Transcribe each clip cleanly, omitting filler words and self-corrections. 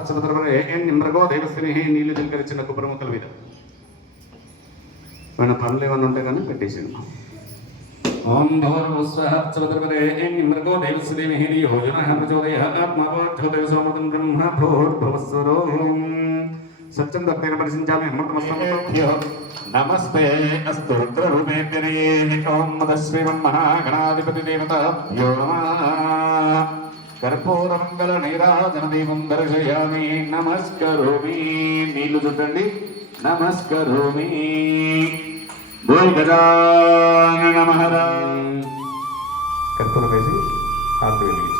మృగో దేవస్థిని నీళ్లు చిలకరించిన కొబ్బరి ముక్కల మీద మన పనులు ఏమన్నా ఉంటే కానీ పెట్టేసింది. ఓం మృగో దేవస్థిని ఆత్మోదేవ బ్రహ్మ భూర్భవస్వరో సత్యం దత్తేన పరిశించామి నమస్తే అస్తు రుద్రరూపేభ్యో మదశ్రీమన్మహాగణాధిపతి దేవతాభ్యో నమః. కర్పూరమంగళ నీరాజన దీపం దర్శయామి. నమస్కరోమి. నీళ్లు చుట్టండి. నమస్కరోమి. బోల్ గజానన మహారాజ్. కర్పూరం వేసి హారతి వెలిగించు.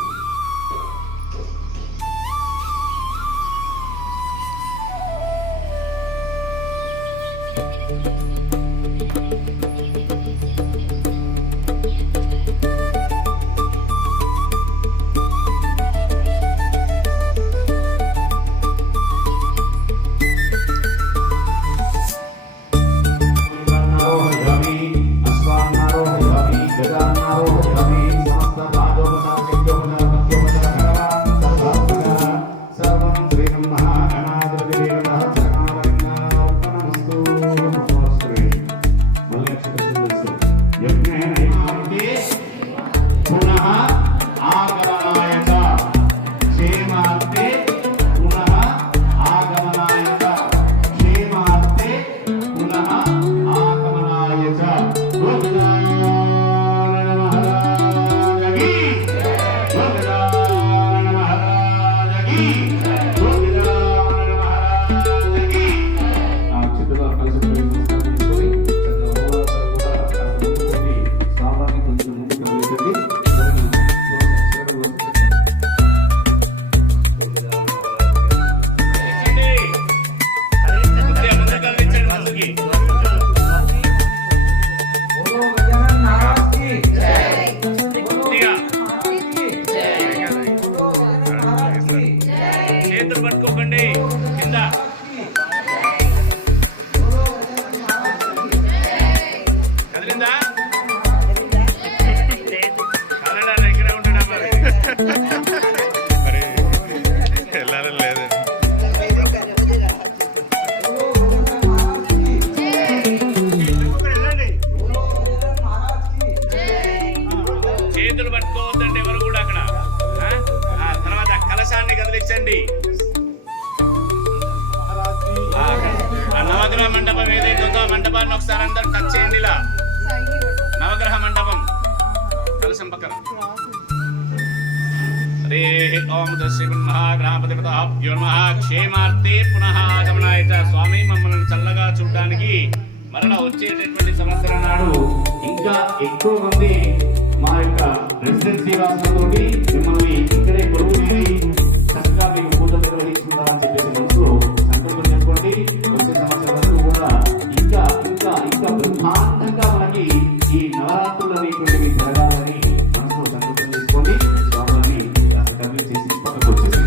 పట్టుకోకండి కింద కదిలిందా ఇక్కడే ఉంటాడా మరి వెళ్ళాలని లేదు. చేతులు పట్టుకోవద్దండి ఎవరు కూడా అక్కడ. తర్వాత కలశాన్ని కదిలించండి. నవగ్రహ మండపం ఏదైతే ఉందో ఆ మండపాన్ని ఒకసారి అందరు టచ్ చేయండి. ఇలా నవగ్రహ మండపం కలశం పక్కన. హరే ఓం శ్రీమన్మహాగణాధిపతిభ్యో నమః. క్షేమార్థే పునః ఆగమనాయ. స్వామి మమ్మల్ని చల్లగా చూడడానికి మరలా వచ్చేటటువంటి సంవత్సరం నాడు ఇంకా ఎక్కువ మంది మా యొక్క రెసిడెన్సీ వాసులతోటి మిమ్మల్ని ఇక్కడే కొలువు తీరి చక్కగా మీకు పూజలు నిర్వహిస్తున్నారని చెప్పేసి మనసు సంకల్పం చేసుకోండి. వచ్చే సంవత్సరం వరకు కూడా ఇంకా ఇంకా ఇంకా బ్రహ్మాండంగా మనకి ఈ నవరాత్రులు అనేటువంటివి జరగాలని మనసు సంకల్పం చేసుకోండి. స్వాములని కన్వీన్ చేసి పక్కకు వచ్చేసి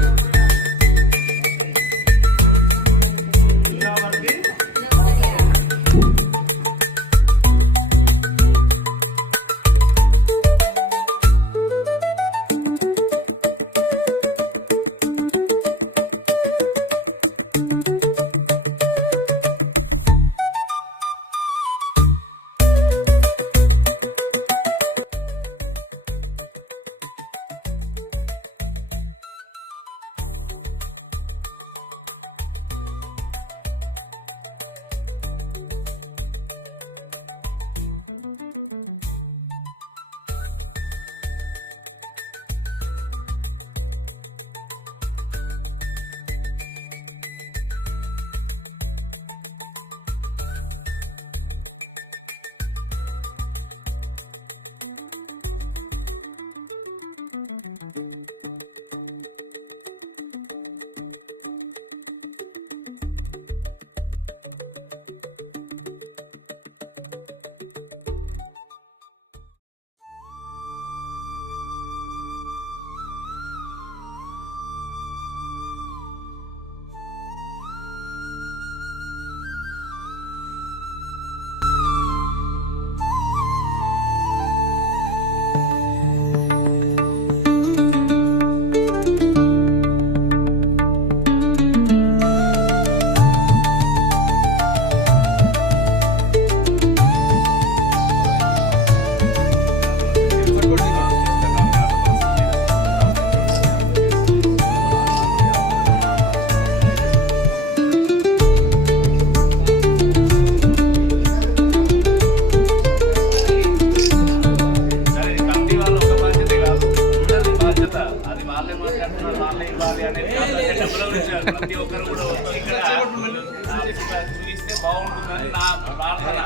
ప్రతి ఒక్కరు కూడా వచ్చి ఇక్కడ చూపిస్తే బాగుంటుందని నా ప్రార్థన.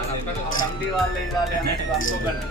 కమిటీ వాళ్ళే ఇవ్వాలి అనేది అనుకోకండి.